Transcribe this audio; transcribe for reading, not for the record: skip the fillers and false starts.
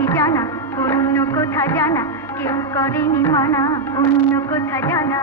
পাখি জানা, অন্য কোথা জানা, কেউ করেনি মানা, অন্য কোথা জানা।